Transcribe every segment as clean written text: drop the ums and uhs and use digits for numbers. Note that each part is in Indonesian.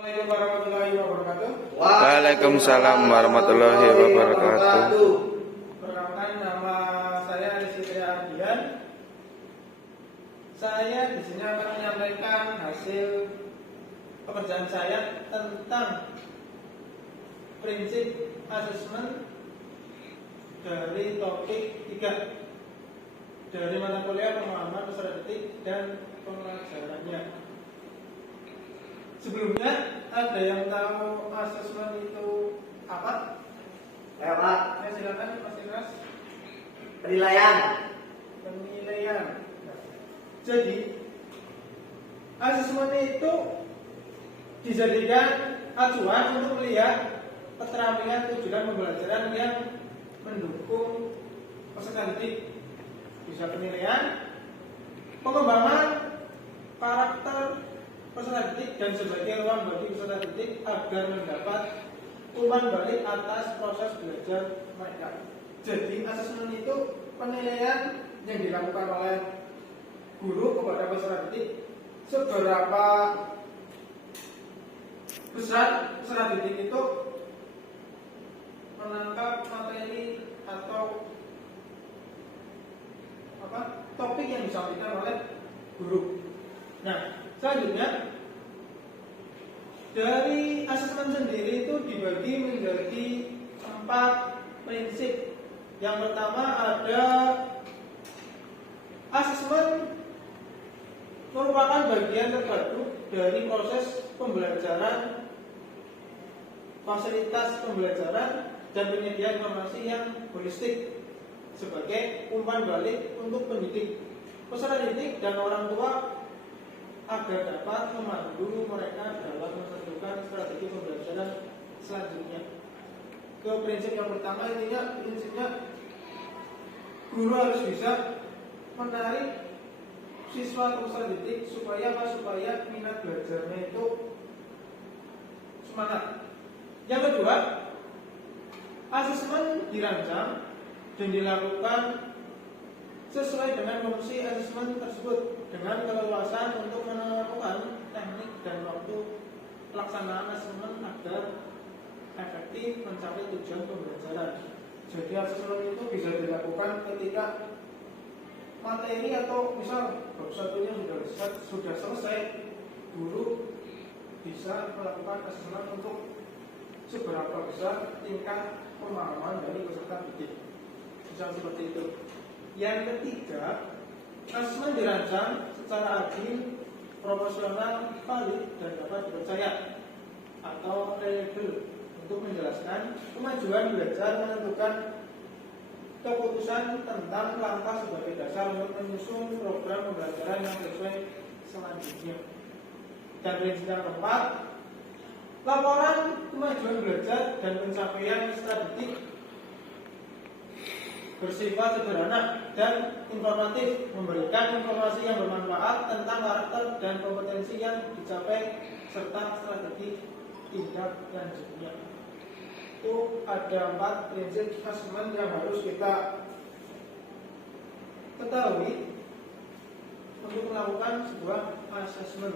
Assalamualaikum warahmatullahi wabarakatuh. Waalaikumsalam warahmatullahi wabarakatuh. Perkenalkan, nama saya Rizky Triardian. Saya di sini akan menyampaikan hasil pekerjaan saya tentang prinsip asesmen dari topik 3 dari mata kuliah pemahaman peserta didik dan pelajarannya. Sebelumnya, ada yang tahu asesmen itu apa? Ya Pak, Ya, silakan Mas Inas. penilaian. Penilaian. Jadi, asesmen itu dijadikan acuan untuk melihat keterampilan tujuan pembelajaran yang mendukung peserta didik. Bisa penilaian, pengembangan karakter peserta didik dan sebagai ruang bagi peserta didik agar mendapat umpan balik atas proses belajar mereka. Jadi asesmen itu penilaian yang dilakukan oleh guru kepada peserta didik seberapa besar peserta didik itu menangkap materi atau topik yang disampaikan oleh guru. Nah, selanjutnya dari asesmen sendiri itu dibagi menjadi 4 prinsip. Yang pertama ada asesmen merupakan bagian terpadu dari proses pembelajaran, fasilitas pembelajaran dan penyediaan informasi yang holistik sebagai umpan balik untuk pendidik, peserta didik dan orang tua agar dapat memandu mereka dalam menentukan strategi pembelajaran selanjutnya. Ke prinsip yang pertama, prinsipnya guru harus bisa menarik siswa atau peserta didik supaya minat belajarnya itu semangat. Yang kedua, asesmen dirancang dan dilakukan sesuai dengan fungsi asesmen tersebut dengan keleluasan untuk menemukan teknik dan waktu pelaksanaan asesmen agar efektif mencapai tujuan pembelajaran. Jadi asesmen itu bisa dilakukan ketika materi atau misal bab satunya sudah selesai, guru bisa melakukan asesmen untuk seberapa besar tingkat pemahaman dari peserta didik. Misal seperti itu. Yang ketiga, asesmen dirancang secara adil, proporsional, valid, dan dapat dipercaya atau reliable untuk menjelaskan kemajuan belajar, menentukan keputusan tentang langkah sebagai dasar untuk menyusun program pembelajaran yang sesuai selanjutnya. Dan prinsip yang keempat, laporan kemajuan belajar dan pencapaian peserta didik bersifat sederhana dan informatif, memberikan informasi yang bermanfaat tentang karakter dan kompetensi yang dicapai serta strategi tindak lanjutnya. Itu ada 4 prinsip asesmen yang harus kita ketahui untuk melakukan sebuah asesmen.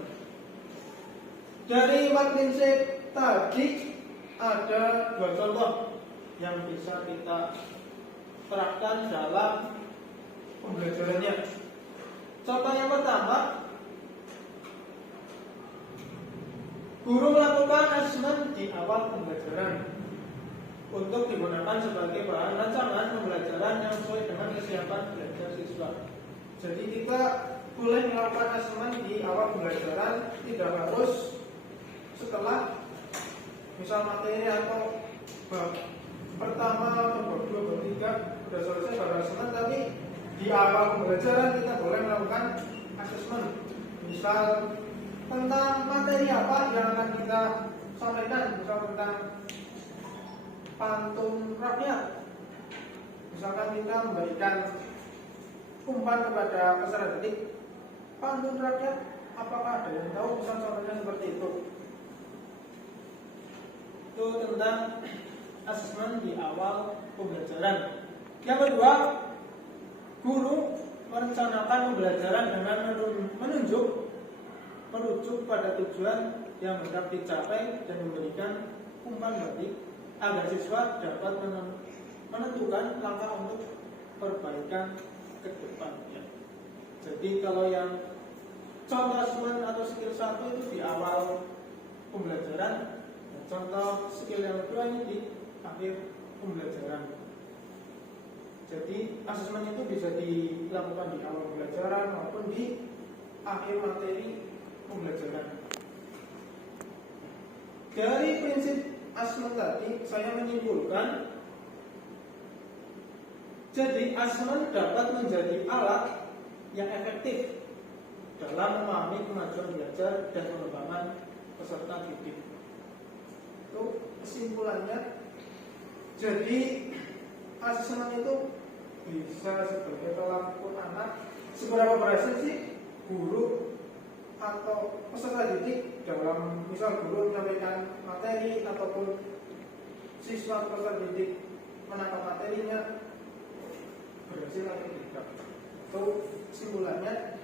Dari 4 prinsip tadi ada 2 contoh yang bisa kita terapkan dalam pembelajarannya. Contoh yang pertama, guru melakukan asesmen di awal pembelajaran untuk digunakan sebagai bahan rancangan pembelajaran yang sesuai dengan kesiapan belajar siswa. Jadi kita boleh melakukan asesmen di awal pembelajaran, tidak harus setelah misal materi atau bab pertama atau bab 2, bab 3 sudah selesai baru asesmen, tapi di awal pembelajaran kita boleh melakukan asesmen. Misal tentang materi apa yang akan kita sampaikan, misal tentang pantun rakyat. Misalkan kita memberikan umpan kepada peserta didik, pantun rakyat, apakah ada yang tahu? Misal contohnya seperti itu. Itu tentang asesmen di awal pembelajaran. Yang kedua, guru merencanakan pembelajaran dengan merujuk pada tujuan yang hendak dicapai dan memberikan umpan balik agar siswa dapat menentukan langkah untuk perbaikan ke depannya. Jadi kalau yang contoh asesmen atau skill 1 itu di awal pembelajaran, dan contoh skill yang kedua ini di akhir pembelajaran. Jadi asesmen itu bisa dilakukan di awal pembelajaran maupun di akhir materi pembelajaran. Dari prinsip asesmen tadi saya menyimpulkan, jadi asesmen dapat menjadi alat yang efektif dalam memahami kemajuan belajar dan pengembangan peserta didik. Itu kesimpulannya. Jadi asesmen itu bisa sebagai tolak ukur anak seberapa berhasil sih guru atau peserta didik dalam, misal guru menyampaikan materi ataupun siswa peserta didik menangkap materinya, berhasil atau tidak. Itu kesimpulannya.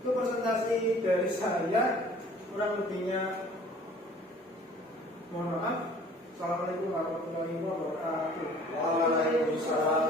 Itu presentasi dari saya, kurang lebihnya mohon maaf. Assalamualaikum warahmatullahi wabarakatuh. Waalaikumsalam